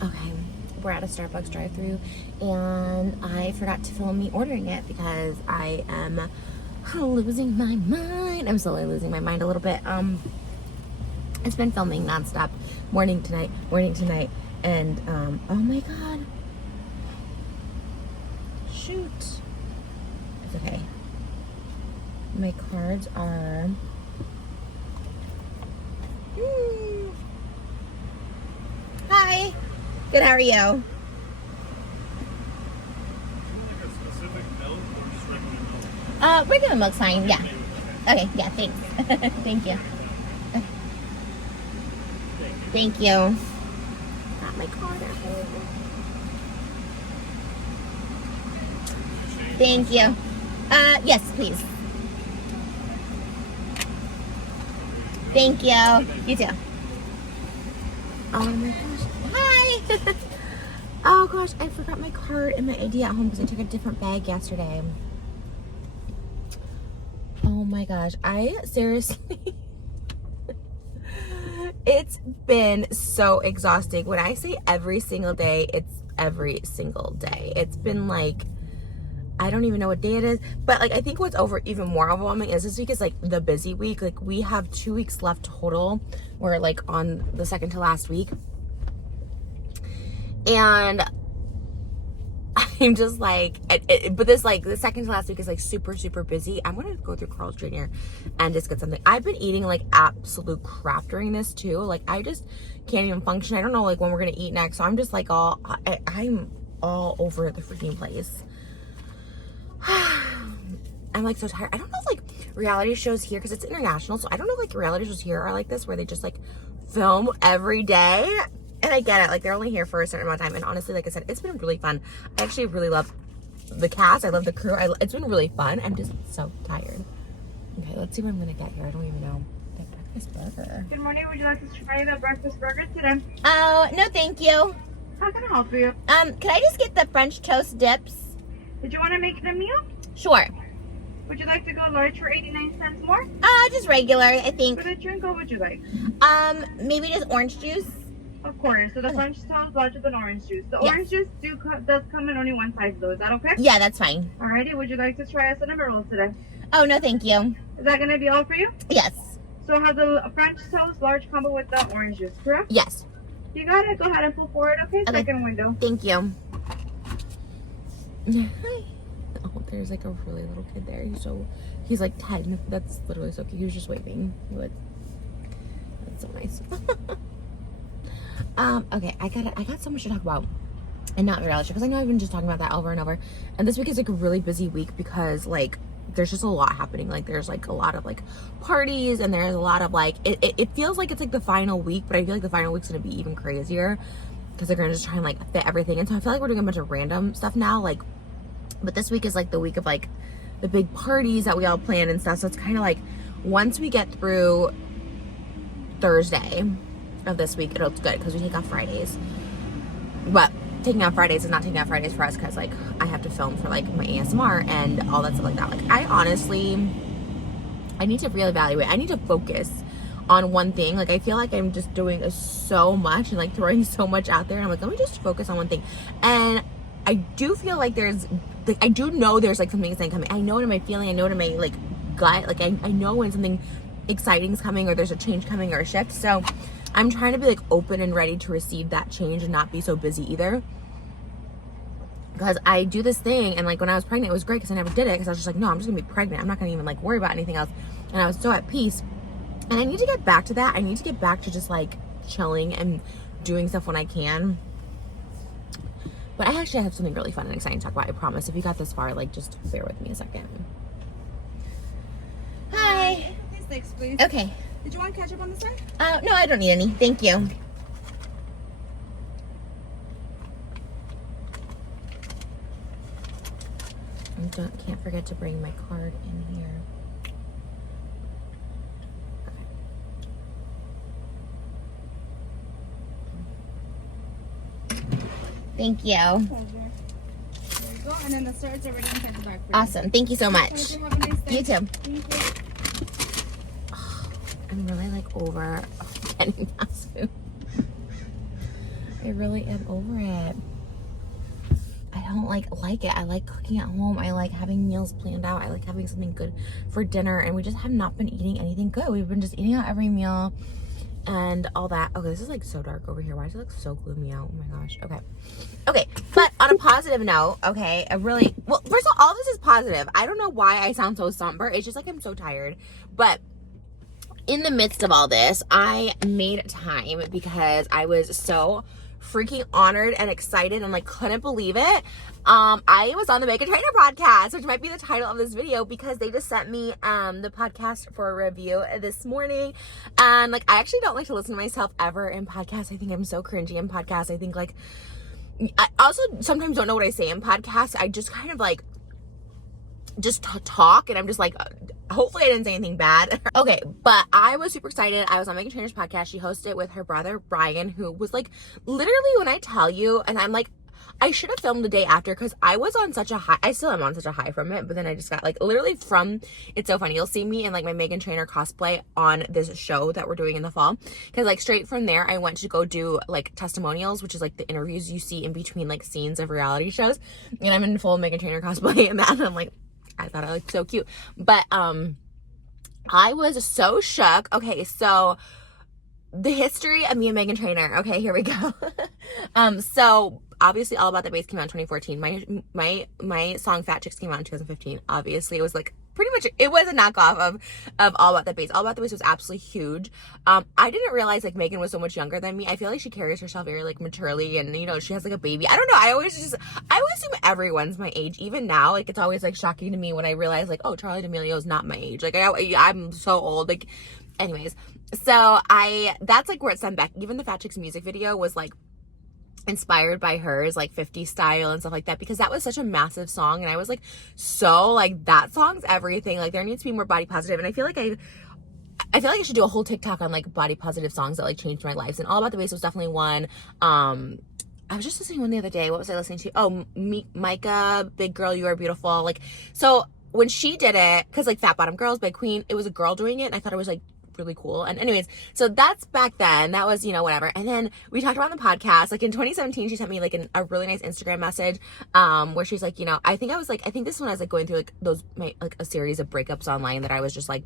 Okay, we're at a Starbucks drive-thru, and I forgot to film me ordering it because I am losing my mind. I'm slowly losing my mind a little bit. It's been filming nonstop, morning to night, and oh my god, shoot, it's okay. My cards are. Hi. Good, how are you? Do you want like a specific milk or just regular milk? Regular milk's fine, yeah. Okay, yeah, thanks. Thank you. Thank you. Got my card at home. Thank you. Yes, please. Thank you. You too. Oh my gosh. Hi. Oh gosh, I forgot my card and my ID at home because I took a different bag yesterday. Oh my gosh, I seriously, it's been so exhausting. When I say every single day, it's every single day. It's been like, I don't even know what day it is, but like I think what's even more overwhelming is this week is like the busy week. Like we have 2 weeks left total. We're like on the second to last week, and I'm just like, but this like the second to last week is like super busy. I'm gonna go through Carl's Jr. and just get something. I've been eating like absolute crap during this too. Like I just can't even function. I don't know like when we're gonna eat next, so I'm just like I'm all over the freaking place. I'm like so tired. I don't know if like reality shows here, because it's international, so I don't know if like reality shows here are like this, where they just like film every day. And I get it, like they're only here for a certain amount of time, and honestly, like I said, it's been really fun. I actually really love the cast. I love the crew. It's been really fun. I'm just so tired. Okay, let's see what I'm gonna get here. I don't even know. The breakfast burger. Good morning. Would you like to try the breakfast burger today? Oh, no thank you. How can I help you? Can I just get the French toast dips? Did you want to make it a meal? Sure. Would you like to go large for 89 cents more? Just regular, I think. For the drink, what would you like? Maybe just orange juice. Of course. So the French toast larger than orange juice. The orange juice does come in only one size though. Is that okay? Yeah, that's fine. Alrighty. Would you like to try a cinnamon roll today? Oh, no thank you. Is that going to be all for you? Yes. So have the French toast large combo with the orange juice, correct? Yes. You got it. Go ahead and pull forward, okay? Second window. Thank you. Hi. Oh, there's like a really little kid there. He's like 10. That's literally so cute. He was just waving. That's so nice. Okay, I got so much to talk about, and not reality, because I know I've been just talking about that over and over. And this week is like a really busy week because like there's just a lot happening. Like there's like a lot of like parties, and there's a lot of like it feels like it's like the final week, but I feel like the final week's gonna be even crazier because they're gonna just try and like fit everything. And so I feel like we're doing a bunch of random stuff now, like, but this week is like the week of like the big parties that we all plan and stuff. So it's kind of like once we get through Thursday of this week, it's good because we take off Fridays. But taking off Fridays is not taking off Fridays for us because like I have to film for like my ASMR and all that stuff like that. Like I need to reevaluate. I need to focus on one thing. Like I feel like I'm just doing so much and like throwing so much out there, and I'm like, let me just focus on one thing. And I do feel like I do know there's like something exciting coming. I know it in my feeling. I know it in my like gut. Like I know when something exciting is coming, or there's a change coming, or a shift. So I'm trying to be like open and ready to receive that change and not be so busy either. Because I do this thing, and like when I was pregnant, it was great because I never did it because I was just like, no, I'm just gonna be pregnant. I'm not gonna even like worry about anything else. And I was so at peace. And I need to get back to that. I need to get back to just like chilling and doing stuff when I can. But I actually have something really fun and exciting to talk about. I promise. If you got this far, like just bear with me a second. Hi. These sticks, please. Okay. Did you want ketchup on the side? No, I don't need any. Thank you. And can't forget to bring my card in here. Okay. Thank you. Pleasure. There you go. And then the starts are ready inside the bag for you. Awesome. Thank you so much. Pleasure. Have a nice day. You too. Thank you. I'm really like over getting fast food. I really am over it. I don't like it. I like cooking at home. I like having meals planned out. I like having something good for dinner, and we just have not been eating anything good. We've been just eating out every meal and all that. Okay, this is like so dark over here. Why does it look so gloomy out? Oh my gosh. Okay, but on a positive note, okay, well, first of all this is positive. I don't know why I sound so somber. It's just like I'm so tired. But in the midst of all this, I made time because I was so freaking honored and excited and like couldn't believe it. I was on the Meghan Trainor podcast, which might be the title of this video, because they just sent me the podcast for a review this morning. And like, I actually don't like to listen to myself ever in podcasts. I think I'm so cringy in podcasts. I think like, I also sometimes don't know what I say in podcasts. I just kind of like just talk, and I'm just like, hopefully I didn't say anything bad. Okay, but I was super excited. I was on Meghan Trainor's podcast. She hosted it with her brother Brian, who was like, literally, when I tell you, and I'm like, I should have filmed the day after, because I was on such a high. I still am on such a high from it, but then I just got like, literally from, it's so funny, you'll see me in like my Meghan Trainor cosplay on this show that we're doing in the fall, because like straight from there I went to go do like testimonials, which is like the interviews you see in between like scenes of reality shows, and I'm in full Meghan Trainor cosplay and that, and I'm like, I thought I looked so cute. But I was so shook. Okay, so the history of me and Meghan Trainor. Okay, here we go. So obviously All About That Bass came out in 2014. My song Fat Chicks came out in 2015. Obviously it was like pretty much, it was a knockoff of All About That Bass. All About That Bass was absolutely huge. I didn't realize like Meghan was so much younger than me. I feel like she carries herself very like maturely, and you know, she has like a baby. I don't know. I always assume everyone's my age. Even now, like it's always like shocking to me when I realize like, oh, Charli D'Amelio is not my age. Like I'm so old. Like, anyways, so that's like where it stemmed back. Even the Fat Chicks music video was like inspired by hers, like 50s style and stuff like that, because that was such a massive song, and I was like, so like that song's everything. Like there needs to be more body positive, and I feel like I should do a whole TikTok on like body positive songs that like changed my life, and All About the Bass was definitely one. I was just listening one the other day. What was I listening to? Oh, Micah, Big Girl, You Are Beautiful. Like, so when she did it, because like Fat Bottom Girls by Queen, it was a girl doing it, and I thought it was like really cool. And anyways, so that's back then. That was, you know, whatever. And then we talked about the podcast. Like in 2017, she sent me like a really nice Instagram message where she's like, you know, I think this one I was like going through like a series of breakups online that I was just like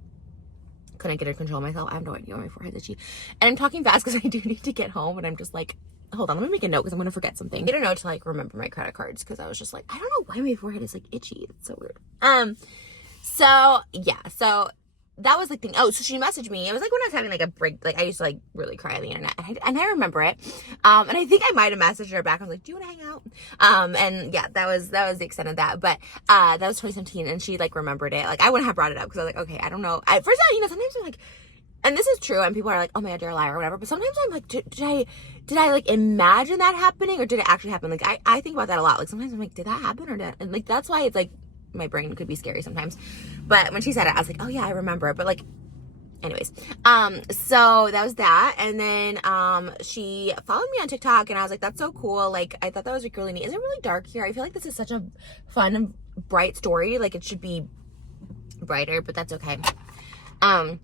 couldn't get in control of myself. I have no idea why my forehead's itchy. And I'm talking fast because I do need to get home, and I'm just like, hold on, let me make a note because I'm gonna forget something. I didn't know to like remember my credit cards, because I was just like, I don't know why my forehead is like itchy. It's so weird. So yeah, so that was the thing. Oh, so she messaged me. It was like when I was having like a break, like I used to like really cry on the internet, and I remember it. And I think I might have messaged her back. I was like, do you want to hang out? And yeah, that was the extent of that. But that was 2017, and she like remembered it. Like I wouldn't have brought it up because I was like, okay, I don't know. First of all, you know, sometimes I'm like, and this is true, and people are like, oh my God, you're a liar or whatever. But sometimes I'm like, did I like imagine that happening, or did it actually happen? Like I think about that a lot. Like sometimes I'm like, did that happen, and like that's why it's like my brain could be scary sometimes. But when she said it, I was like, oh yeah, I remember it. But like, anyways, so that was that. And then she followed me on TikTok, and I was like, that's so cool. Like I thought that was like really neat. Is it really dark here? I feel like this is such a fun and bright story. Like it should be brighter, but that's okay. And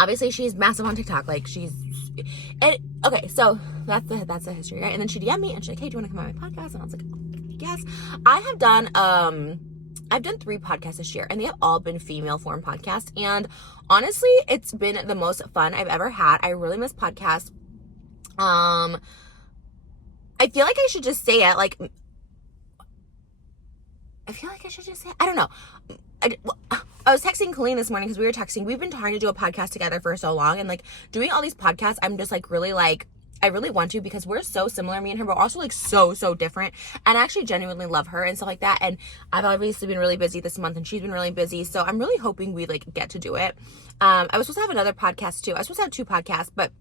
obviously she's massive on TikTok. Like okay, so that's the history, right? And then she DM'd me and she's like, hey, do you want to come on my podcast? And I was like, yes. I've done 3 podcasts this year, and they have all been female form podcasts. And honestly, it's been the most fun I've ever had. I really miss podcasts. I feel like I should just say it. Like, I don't know. I was texting Colleen this morning because we were texting. We've been trying to do a podcast together for so long, and like doing all these podcasts, I'm just like really like, I really want to, because we're so similar, me and her, but also like so different. And I actually genuinely love her and stuff like that. And I've obviously been really busy this month, and she's been really busy. So I'm really hoping we like get to do it. I was supposed to have another podcast too. I was supposed to have 2 podcasts, but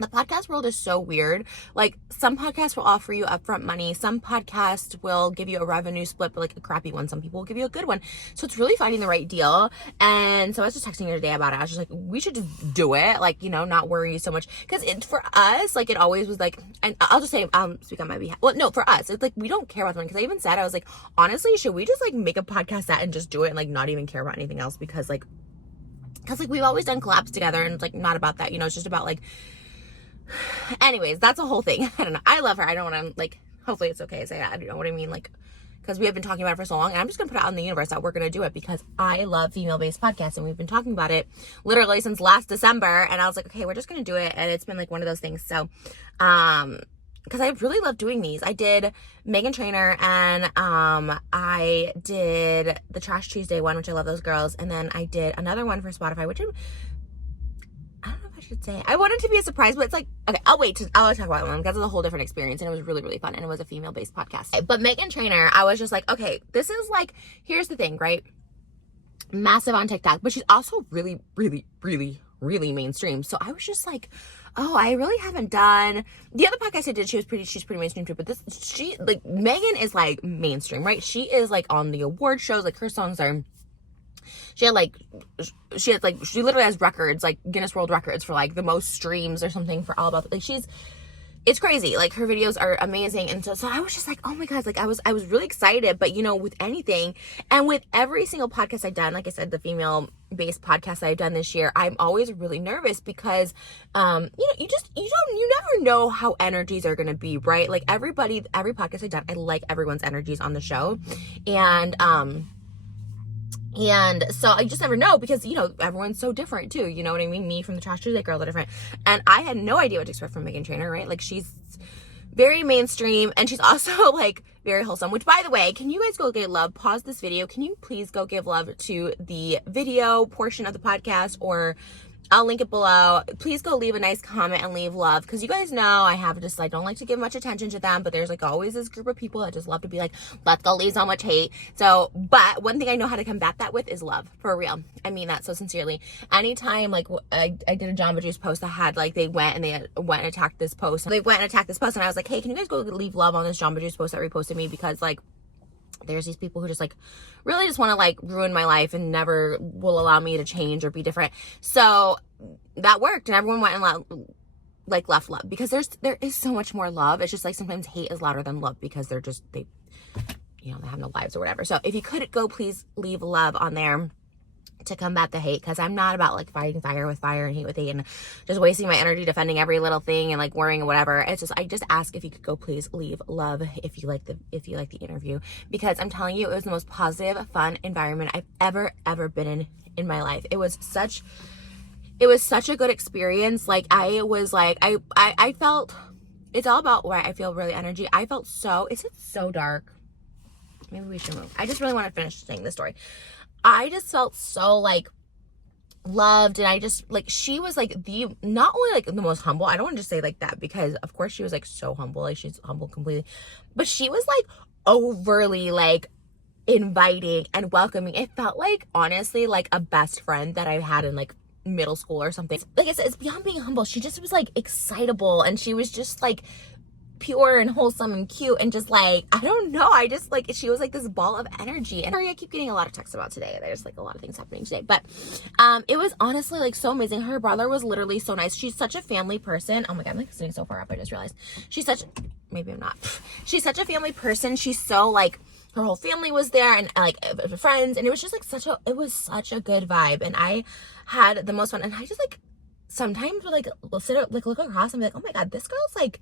the podcast world is so weird. Like some podcasts will offer you upfront money. Some podcasts will give you a revenue split, but like a crappy one. Some people will give you a good one. So it's really finding the right deal. And so I was just texting her today about it. I was just like, we should just do it. Like, you know, not worry so much. Because for us, like it always was like, and I'll just say, speak on my behalf. Well, no, for us, it's like, we don't care about the money. Because I even said, I was like, honestly, should we just like make a podcast that and just do it and like not even care about anything else? Because like we've always done collabs together, and it's like not about that. You know, it's just about like Anyways, that's a whole thing. I don't know. I love her. I don't want to, like, hopefully it's okay to say that. You know what I mean? Like, because we have been talking about it for so long, and I'm just going to put it out in the universe that we're going to do it because I love female-based podcasts, and we've been talking about it literally since last December, and I was like, okay, we're just going to do it, and it's been, like, one of those things. So, because I really love doing these. I did Meghan Trainor, and I did the Trash Tuesday one, which I love those girls, and then I did another one for Spotify, which I don't know if I should say. I wanted to be a surprise, but it's like, okay, I'll talk about one because it's a whole different experience, and it was really, really fun, and it was a female-based podcast. But Meghan Trainor, I was just like, okay, this is like, here's the thing, right? Massive on TikTok, but she's also really, really, really, really mainstream. So I was just like, oh, I really haven't done the other podcast I did. She's pretty mainstream too, but Meghan is like mainstream, right? She is like on the award shows, like her songs are. She literally has records, like Guinness World Records for like the most streams or something for All About, like it's crazy. Like her videos are amazing. And so I was just like, oh my God, like I was really excited, but you know, with anything and with every single podcast I've done, like I said, the female based podcast I've done this year, I'm always really nervous because, you know, you never know how energies are going to be, right? Like every podcast I've done, I like everyone's energies on the show. And so I just never know because, you know, everyone's so different too. You know what I mean? Me from the Trash Tuesday girls are different. And I had no idea what to expect from Meghan Trainor, right? Like she's very mainstream and she's also like very wholesome, which by the way, can you guys go give love? Pause this video. Can you please go give love to the video portion of the podcast, or I'll link it below. Please go leave a nice comment and leave love, because you guys know I don't like to give much attention to them, but there's like always this group of people that just love to be like, let's go leave so much hate. So, but one thing I know how to combat that with is love, for real. I mean that so sincerely. Anytime like I did a Jamba Juice post that had like they went and attacked this post. And I was like, hey, can you guys go leave love on this Jamba Juice post that reposted me, because like there's these people who just like really just want to like ruin my life and never will allow me to change or be different. So that worked, and everyone went and left love, because there is so much more love. It's just like sometimes hate is louder than love because they have no lives or whatever. So if you could go please leave love on there to combat the hate, because I'm not about like fighting fire with fire and hate with hate and just wasting my energy defending every little thing and like worrying or whatever. It's just, I just ask if you could go please leave love if you like the interview, because I'm telling you, it was the most positive, fun environment I've ever been in my life. It was such a good experience. Like I was like, I felt, it's all about where I feel really energy. I felt is it so dark? Maybe we should move. I just really want to finish saying this story. I just felt so like loved, and I just like, she was like not only like the most humble, I don't want to just say like that because of course she was like so humble, like she's humble completely, but she was like overly like inviting and welcoming. It felt like honestly like a best friend that I had in like middle school or something. Like I said, it's beyond being humble. She just was like excitable, and she was just like pure and wholesome and cute, and just like, I don't know, I just like, she was like this ball of energy. And sorry, I keep getting a lot of texts about today. There's like a lot of things happening today, but it was honestly like so amazing. Her brother was literally so nice. She's such a family person. Oh my God, I'm like sitting so far up, I just realized. She's such a family person. She's so like, her whole family was there, and like friends, and it was just like such a good vibe, and I had the most fun. And I just like sometimes would like look across and be like, oh my God, this girl's like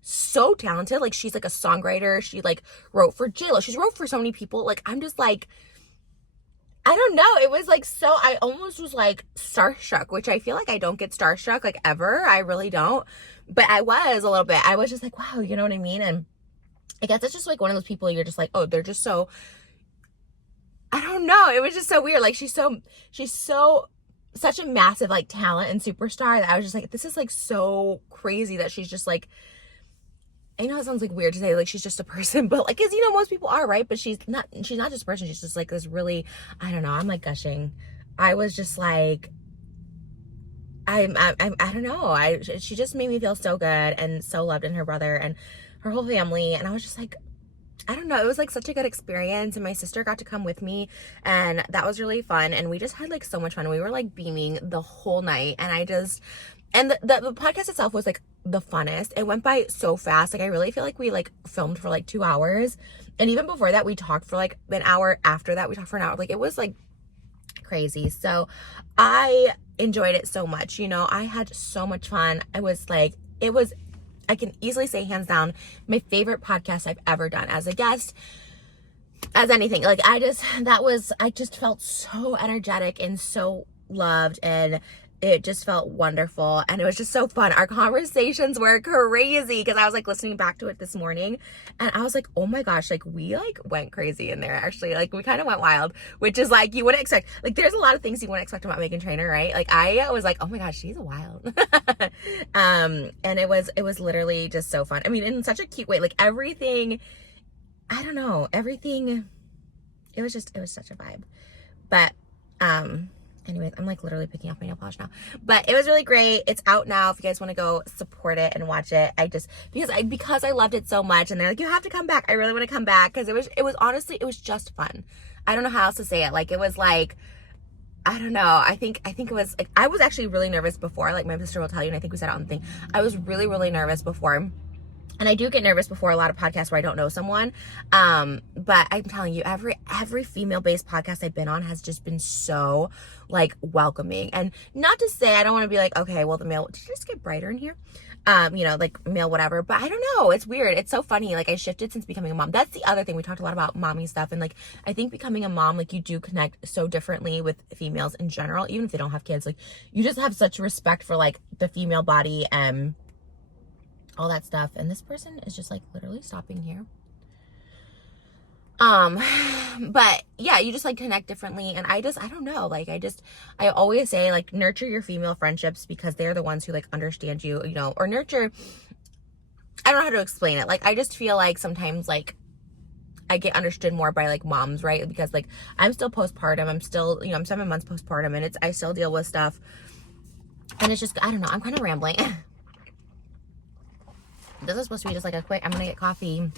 so talented. Like she's like a songwriter. She like wrote for JLo. She's wrote for so many people. Like I'm just like, I don't know. It was like so, I almost was like starstruck, which I feel like I don't get starstruck like ever. I really don't. But I was a little bit. I was just like, wow, you know what I mean? And I guess it's just like one of those people you're just like, oh, they're just so, I don't know. It was just so weird. Like she's such a massive like talent and superstar that I was just like, this is like so crazy that she's just like, I know it sounds like weird to say like she's just a person, but like, 'cause you know most people are, right? But she's not just a person. She's just like this really, I don't know, I'm like gushing. I was just like, I don't know. She just made me feel so good and so loved, and her brother and her whole family. And I was just like, I don't know, it was like such a good experience. And my sister got to come with me, and that was really fun. And we just had like so much fun. We were like beaming the whole night, and the podcast itself was like the funnest. It went by so fast. Like I really feel like we like filmed for like 2 hours, and even before that we talked for like an hour. After that we talked for an hour. Like it was like crazy. So I enjoyed it so much. You know, I had so much fun. I was like it was, I can easily say hands down, my favorite podcast I've ever done as a guest, as anything. Like, I just felt so energetic and so loved, and it just felt wonderful, and it was just so fun. Our conversations were crazy because I was like listening back to it this morning, and I was like, oh my gosh, like we like went crazy in there. Actually, like we kind of went wild, which is like you wouldn't expect. Like there's a lot of things you wouldn't expect about Meghan Trainor, right? Like I was like, oh my gosh, she's wild. And it was literally just so fun. I mean, in such a cute way. Like everything, I don't know, everything. It was such a vibe. But anyways, I'm like literally picking up my nail polish now. But it was really great. It's out now if you guys want to go support it and watch it. Because I loved it so much, and they're like, you have to come back. I really want to come back because it was honestly, it was just fun. I don't know how else to say it. Like it was like, I don't know. I think it was like, I was actually really nervous before. Like my sister will tell you, and I think we said it on the thing. I was really, really nervous before. And I do get nervous before a lot of podcasts where I don't know someone. But I'm telling you, every female-based podcast I've been on has just been so, like, welcoming. And not to say, I don't want to be like, okay, well, the male, did you just get brighter in here? You know, like, male whatever. But I don't know. It's weird. It's so funny. Like, I shifted since becoming a mom. That's the other thing. We talked a lot about mommy stuff. And, like, I think becoming a mom, like, you do connect so differently with females in general. Even if they don't have kids. Like, you just have such respect for, like, the female body and all that stuff. And this person is just like literally stopping here. But yeah, you just like connect differently. And I don't know, like I always say like nurture your female friendships because they're the ones who like understand you, you know, or nurture, I don't know how to explain it. Like I just feel like sometimes like I get understood more by like moms, right? Because like I'm still postpartum, I'm still, you know, I'm 7 months postpartum, and I still deal with stuff, and it's just, I don't know, I'm kind of rambling. This is supposed to be just like a quick, I'm gonna get coffee.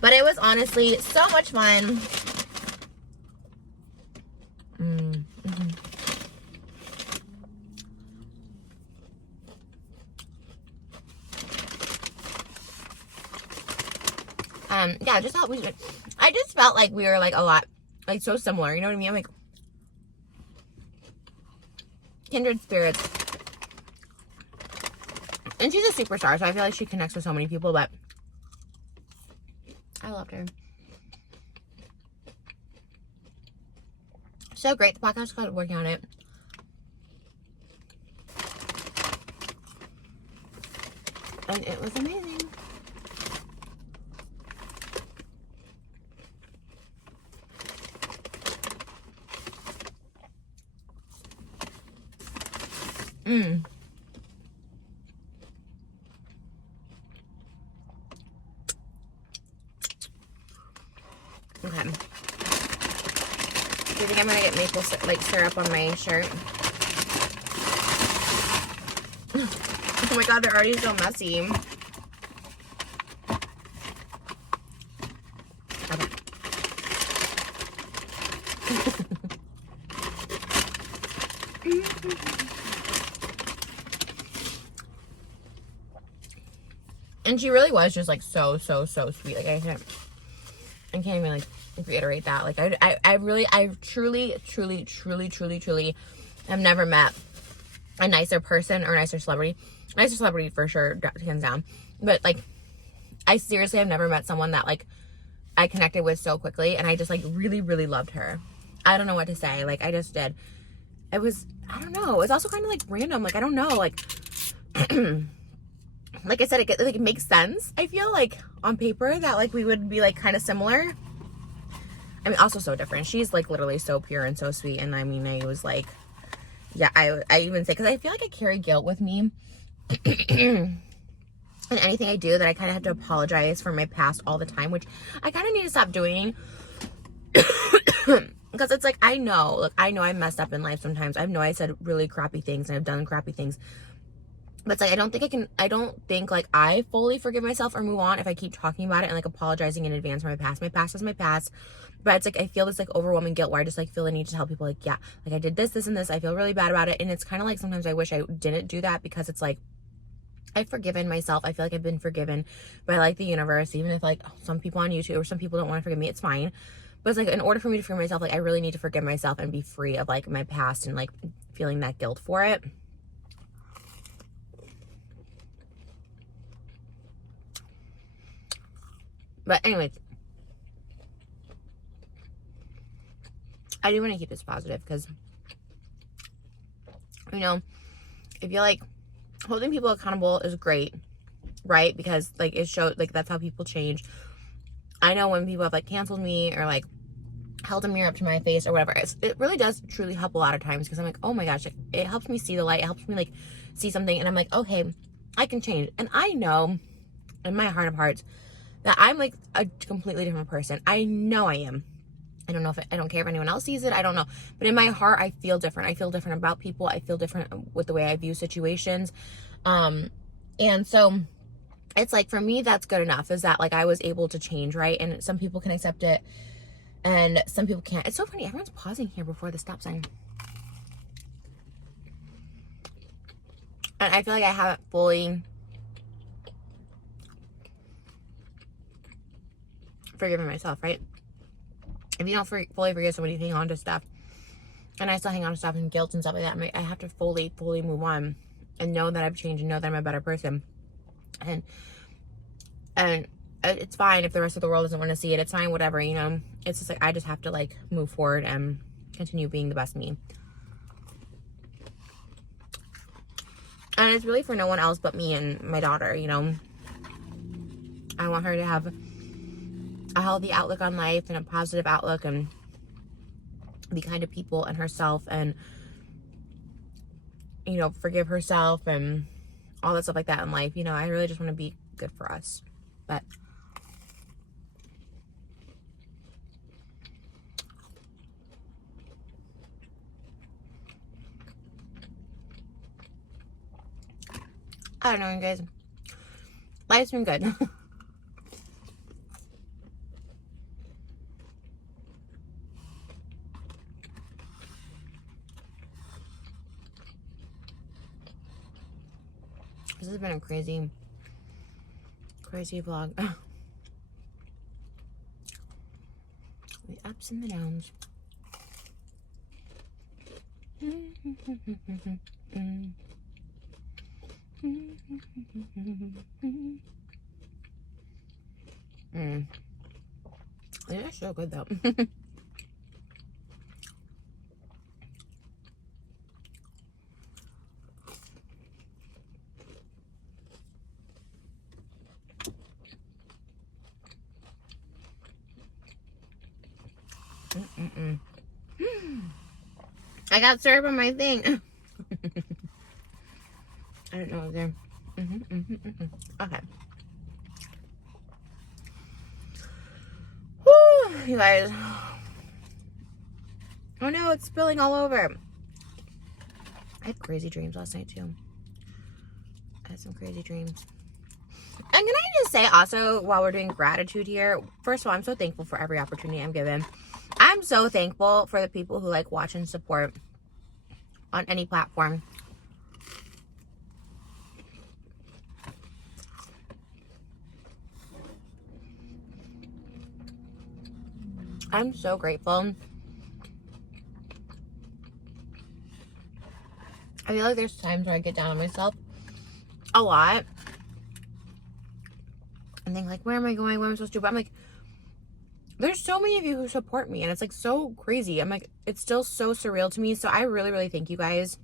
But it was honestly so much fun. Yeah, I just felt like we were like a lot, like so similar, you know what I mean? I'm like, kindred spirits. And she's a superstar, so I feel like she connects with so many people, but I loved her. So great. The podcast got working on it. And it was amazing. Okay. Do you think I'm gonna get maple syrup on my shirt? Oh my god, they're already so messy. Okay. And she really was just like so sweet. Like I can't even like reiterate that. Like I truly have never met a nicer person or a nicer celebrity for sure, hands down. But like I seriously have never met someone that like I connected with so quickly, and I just like really loved her. I don't know what to say. Like I just did. I don't know. It's also kind of like random. Like I don't know. Like like I said, it makes sense. I feel like on paper that like we would be like kind of similar. I mean, also so different. She's like literally so pure and so sweet. And I mean, I was like, yeah, I even say, because I feel like I carry guilt with me. And anything I do that I kind of have to apologize for my past all the time, which I kind of need to stop doing. Because it's like, I know I messed up in life sometimes. I know I said really crappy things and I've done crappy things. But it's like, I don't think like I fully forgive myself or move on if I keep talking about it and like apologizing in advance for my past. My past is my past. But it's like, I feel this like overwhelming guilt where I just like feel the need to tell people like, yeah, like I did this, and this. I feel really bad about it. And it's kind of like, sometimes I wish I didn't do that, because it's like, I've forgiven myself. I feel like I've been forgiven by like the universe, even if like some people on YouTube or some people don't want to forgive me, it's fine. But it's like, in order for me to forgive myself, like I really need to forgive myself and be free of like my past and like feeling that guilt for it. But anyways, I do want to keep this positive because, you know, I feel like holding people accountable is great, right? Because like it shows, like that's how people change. I know when people have like canceled me or like held a mirror up to my face or whatever, it really does truly help a lot of times, because I'm like, oh my gosh, like, it helps me see the light. It helps me like see something, and I'm like, okay, I can change. And I know in my heart of hearts that I'm like a completely different person. I know I am. I don't know if I don't care if anyone else sees it. I don't know. But in my heart, I feel different. I feel different about people. I feel different with the way I view situations. And so it's like, for me, that's good enough, is that like I was able to change, right? And some people can accept it and some people can't. It's so funny. Everyone's pausing here before the stop sign. And I feel like I haven't fully forgiven myself, right? If you don't fully forgive somebody, you hang on to stuff. And I still hang on to stuff and guilt and stuff like that. I have to fully move on and know that I've changed and know that I'm a better person. And it's fine if the rest of the world doesn't want to see it. It's fine, whatever, you know. It's just like I just have to like move forward and continue being the best me. And it's really for no one else but me and my daughter, you know. I want her to have a healthy outlook on life and a positive outlook, and be kind to people and herself, and, you know, forgive herself and all that stuff like that in life. You know, I really just want to be good for us. But I don't know, you guys. Life's been good. This has been a crazy vlog. The ups and the downs. They're so good though. I got syrup on my thing. I don't know if there. Okay. Whew, you guys. Oh no, it's spilling all over. I had crazy dreams last night too. I had some crazy dreams. And can I just say also, while we're doing gratitude here, first of all, I'm so thankful for every opportunity I'm given. I'm so thankful for the people who like watch and support on any platform. I'm so grateful. I feel like there's times where I get down on myself a lot and think like, where am I going? What am I supposed to do? But I'm like, there's so many of you who support me, and it's like so crazy. I'm like, it's still so surreal to me. So I really thank you guys.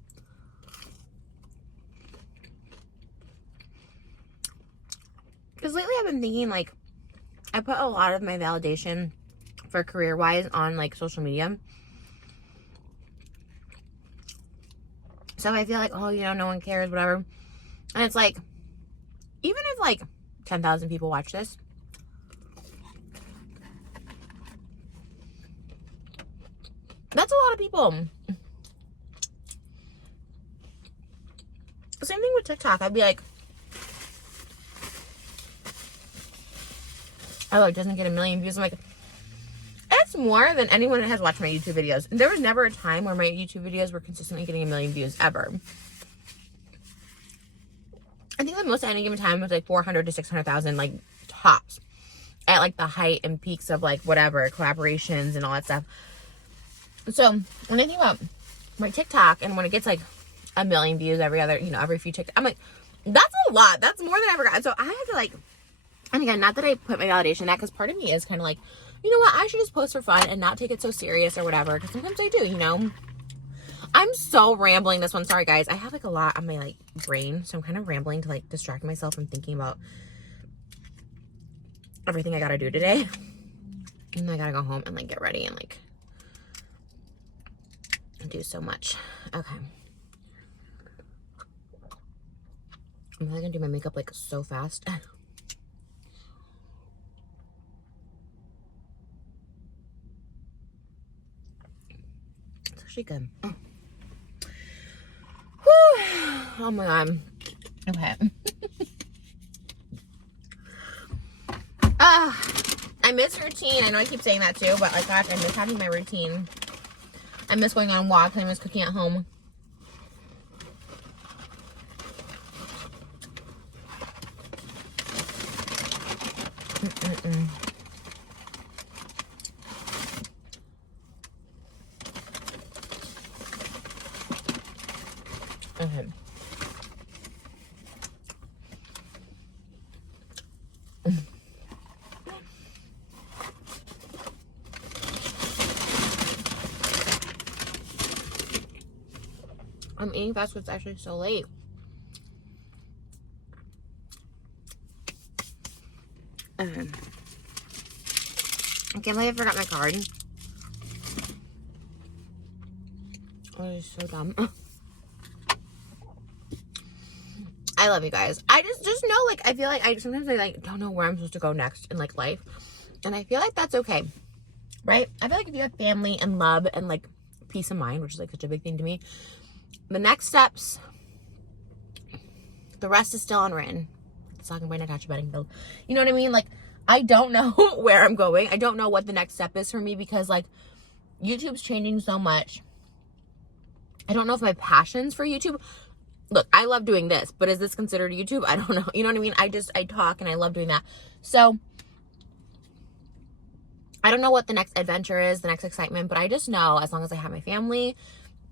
Because lately I've been thinking like, I put a lot of my validation for career-wise on like social media. So I feel like, oh, you know, no one cares, whatever. And it's like, even if like 10,000 people watch this, that's a lot of people. Same thing with TikTok. I'd be like, oh, it doesn't get a million views. I'm like, it's more than anyone that has watched my YouTube videos. And there was never a time where my YouTube videos were consistently getting a million views, ever. I think the most at any given time was like 400 to 600,000, like tops, at like the height and peaks of like whatever collaborations and all that stuff. So when I think about my TikTok, and when it gets like a million views every other, you know, every few TikTok, I'm like, that's a lot. That's more than I ever got. So I have to like And again, not that I put my validation in that, because part of me is kind of like, you know what, I should just post for fun and not take it so serious or whatever, because sometimes I do, you know. I'm so rambling this one. Sorry, guys. I have like a lot on my like brain, so I'm kind of rambling to like distract myself from thinking about everything I gotta do today. And then I gotta go home and like get ready and like do so much. Okay. I'm probably gonna do my makeup like so fast. It's actually good. Oh. Whew. Oh my god. Okay. I miss routine. I know I keep saying that too, but like, gosh, I miss having my routine. I miss going on walks. I miss cooking at home. Okay. I'm eating fast because it's actually so late. I can't believe I forgot my card. Oh, it's so dumb. I love you guys. I just know, like, I feel like sometimes I like don't know where I'm supposed to go next in like life, and I feel like that's okay, right? I feel like if you have family and love and like peace of mind, which is like such a big thing to me, the next steps, the rest is still unwritten. It's not gonna bring attach a bedding build. You know what I mean? Like, I don't know where I'm going. I don't know what the next step is for me, because like YouTube's changing so much. I don't know if my passion's for YouTube. Look, I love doing this, but is this considered YouTube? I don't know. You know what I mean? I talk and I love doing that. So I don't know what the next adventure is, the next excitement, but I just know as long as I have my family,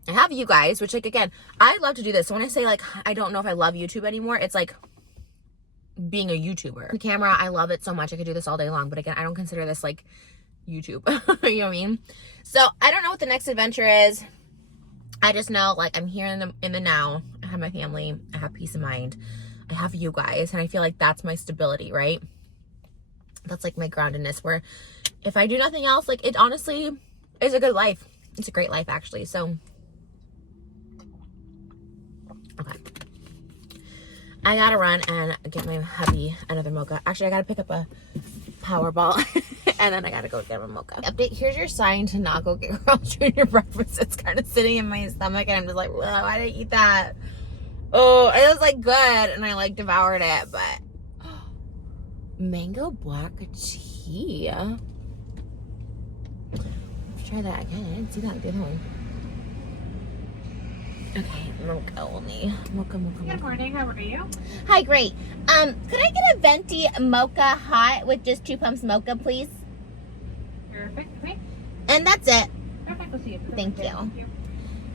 I have you guys, which like, again, I love to do this. So when I say like, I don't know if I love YouTube anymore, it's like being a YouTuber. The camera, I love it so much. I could do this all day long, but again, I don't consider this like YouTube. You know what I mean? So I don't know what the next adventure is. I just know like I'm here in the now. I have my family. I have peace of mind. I have you guys. And I feel like that's my stability, right? That's like my groundedness, where if I do nothing else, like it honestly is a good life. It's a great life actually. So, okay. I gotta run and get my hubby another mocha. Actually, I gotta pick up a Powerball and then I gotta go get a mocha. Update, here's your sign to not go get Carl's Jr. breakfast. It's kind of sitting in my stomach and I'm just like, well, why did I eat that? Oh, it was like good and I like devoured it, but mango black tea. Let's try that again. I didn't see that the other one. Okay, mocha only. Mocha. Good morning, how are you? Hi, great. Could I get a venti mocha hot with just 2 pumps mocha, please? Perfect, okay. And that's it. Perfect, we'll see you. Thank you.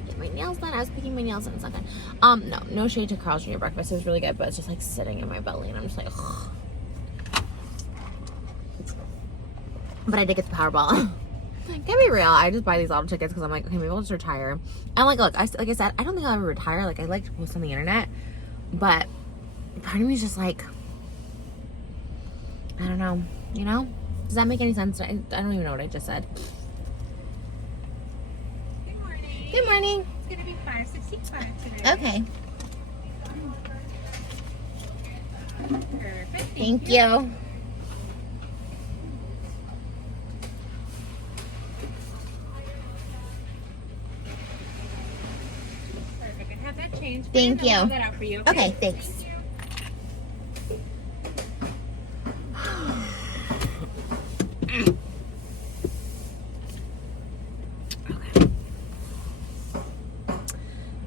Get my nails done. I was picking my nails and it's not done. No shade to Carl's Jr. breakfast. It was really good, but it's just like sitting in my belly and I'm just like, ugh. But I did get the Powerball. Can't be real. I just buy these lotto tickets because I'm like, okay, maybe I'll just retire. And like, look, like I said, I don't think I'll ever retire. Like, I like to post on the internet, but part of me is just like, I don't know. You know? Does that make any sense? I don't even know what I just said. Good morning. Good morning. It's gonna be $5.65 today. Okay. Perfect. Thank you. Perfect. And have that changed. Thank And I'll you. have that out for you. Okay, thanks. Thank you.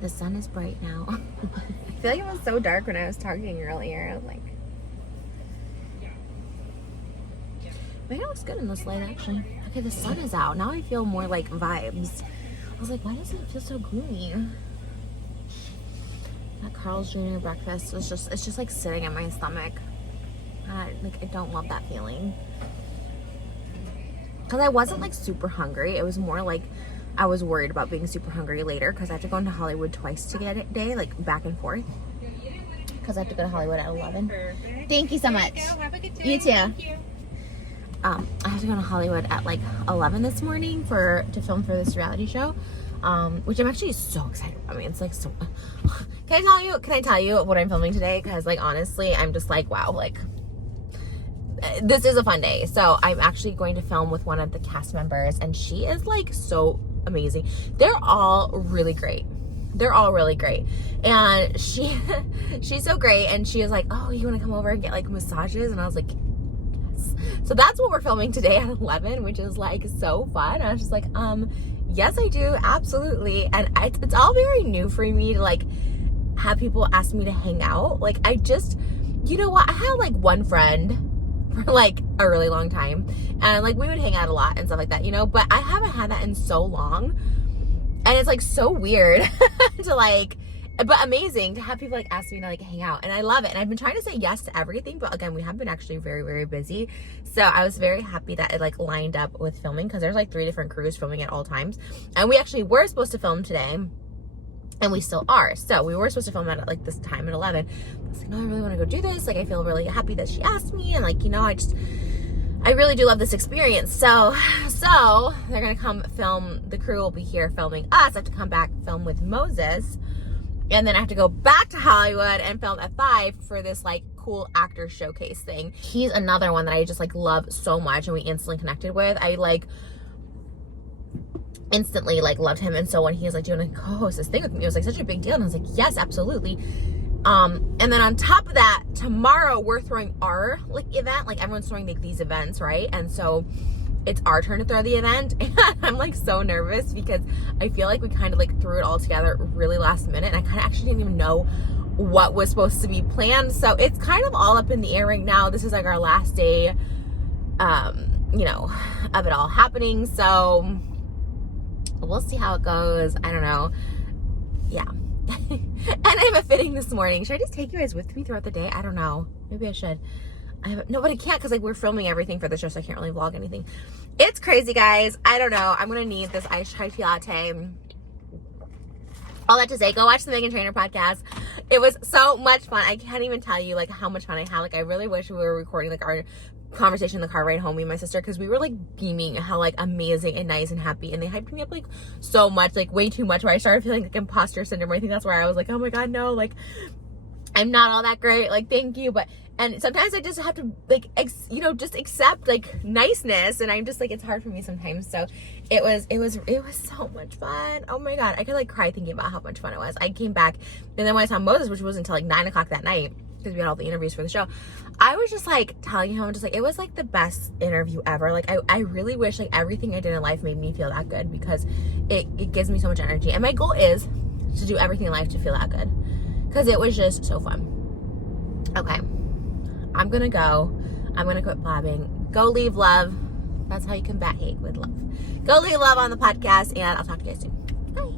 The sun is bright now. I feel like it was so dark when I was talking earlier. I was like, my hair looks good in this light actually. Okay, the sun is out. Now I feel more like vibes. I was like, why does it feel so gloomy? That Carl's Jr. breakfast is just, it's just like sitting in my stomach. Like, I don't love that feeling. Because I wasn't, like, super hungry. It was more like I was worried about being super hungry later because I have to go into Hollywood twice today, like, back and forth. Because I have to go to Hollywood at 11. Perfect. Thank you so much. Have a good day. You too. Thank you. I have to go to Hollywood at, like, 11 this morning to film for this reality show, which I'm actually so excited about. I mean, it's, like, so... Can I tell you what I'm filming today? Because, like, honestly, I'm just like, wow, like... This is a fun day. So I'm actually going to film with one of the cast members, and she is like so amazing. They're all really great. And she's so great. And she was like, oh, you want to come over and get like massages? And I was like, yes. So that's what we're filming today at 11, which is like so fun. I was just like, yes, I do. Absolutely. And it's all very new for me to like have people ask me to hang out. Like you know what? I had like one friend for like a really long time, and like we would hang out a lot and stuff like that, you know, but I haven't had that in so long, and it's like so weird to like, but amazing to have people like ask me to like hang out, and I love it. And I've been trying to say yes to everything, but again, we have been actually very, very busy. So I was very happy that it like lined up with filming, because there's like 3 different crews filming at all times, and we actually were supposed to film today, and we still are. So we were supposed to film at like this time at 11. I was like, no, I really want to go do this. Like, I feel really happy that she asked me. And like, you know, I really do love this experience. So they're going to come film. The crew will be here filming us. I have to come back, film with Moses. And then I have to go back to Hollywood and film at 5 for this like cool actor showcase thing. He's another one that I just like love so much, and we instantly connected with. I like instantly like loved him. And so when he was like, do you want to co-host this thing with me, it was like such a big deal, and I was like, yes, absolutely. And then on top of that, tomorrow we're throwing our like event. Like, everyone's throwing like these events, right? And so it's our turn to throw the event, and I'm like so nervous because I feel like we kind of like threw it all together really last minute, and I kind of actually didn't even know what was supposed to be planned. So it's kind of all up in the air right now. This is like our last day you know, of it all happening. So we'll see how it goes. I don't know. Yeah. And I have a fitting this morning. Should I just take you guys with me throughout the day? I don't know. Maybe I should. No, but I can't, because like we're filming everything for the show, so I can't really vlog anything. It's crazy, guys. I don't know. I'm gonna need this iced chai tea latte. All that to say, go watch the Meghan Trainor podcast. It was so much fun. I can't even tell you like how much fun I had. Like, I really wish we were recording like our conversation in the car ride home, me and my sister, because we were like beaming how like amazing and nice and happy, and they hyped me up like so much, like way too much, where I started feeling like imposter syndrome. I think that's where I was like, oh my god, no, like I'm not all that great, like thank you. But and sometimes I just have to like just accept like niceness, and I'm just like, it's hard for me sometimes. So it was so much fun. Oh my god, I could like cry thinking about how much fun it was. I came back, and then when I saw Moses, which wasn't until like 9 o'clock that night, because we had all the interviews for the show, I was just like telling him, just like, it was like the best interview ever. Like I really wish like everything I did in life made me feel that good, because it gives me so much energy, and my goal is to do everything in life to feel that good, because it was just so fun. Okay, I'm gonna go. I'm gonna quit blabbing. Go leave love. That's how you combat hate, with love. Go leave love on the podcast, and I'll talk to you guys soon.